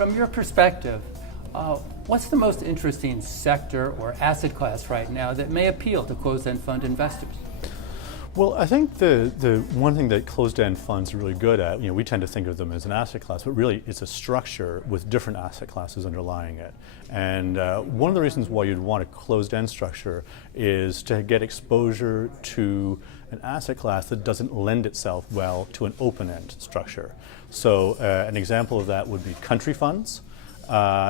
From your perspective, what's the most interesting sector or asset class right now that may appeal to closed-end fund investors? Well, I think the one thing that closed-end funds are really good at, we tend to think of them as an asset class, but really it's a structure with different asset classes underlying it. And one of the reasons why you'd want a closed-end structure is to get exposure to an asset class that doesn't lend itself well to an open-end structure. So an example of that would be country funds.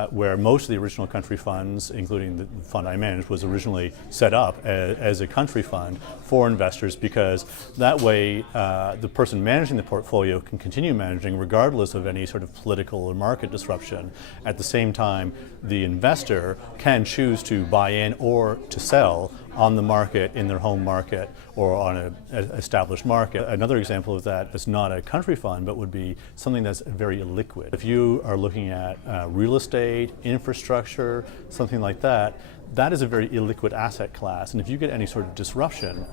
Where most of the original country funds, including the fund I managed, was originally set up as a country fund for investors, because that way the person managing the portfolio can continue managing regardless of any sort of political or market disruption. At the same time, the investor can choose to buy in or to sell on the market, in their home market, or on an established market. Another example of that is not a country fund, but would be something that's very illiquid. If you are looking at real estate, infrastructure, something like that, that is a very illiquid asset class. And if you get any sort of disruption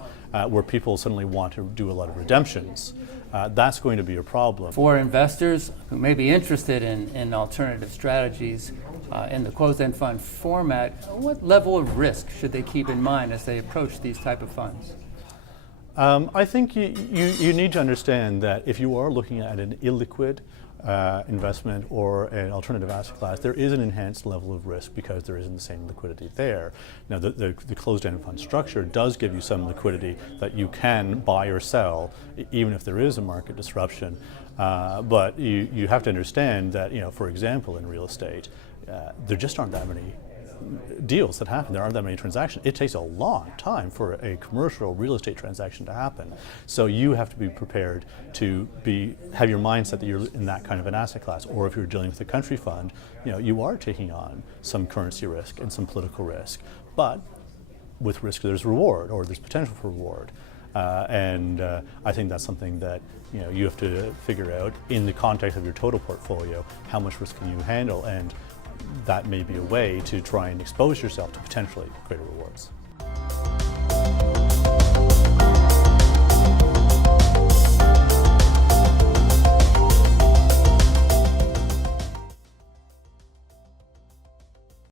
where people suddenly want to do a lot of redemptions, that's going to be a problem. For investors who may be interested in alternative strategies in the closed-end fund format, what level of risk should they keep in mind as they approach these type of funds? I think you need to understand that if you are looking at an illiquid investment or an alternative asset class, there is an enhanced level of risk because there isn't the same liquidity there. Now, the closed-end fund structure does give you some liquidity that you can buy or sell, even if there is a market disruption. But you have to understand that, for example, in real estate, there just aren't that many deals that happen. There aren't that many transactions. It takes a long time for a commercial real estate transaction to happen. So you have to be prepared to have your mindset that you're in that kind of an asset class. Or if you're dealing with a country fund, you are taking on some currency risk and some political risk. But with risk, there's reward, or there's potential for reward. And I think that's something that you have to figure out in the context of your total portfolio. How much risk can you handle? And that may be a way to try and expose yourself to potentially greater rewards.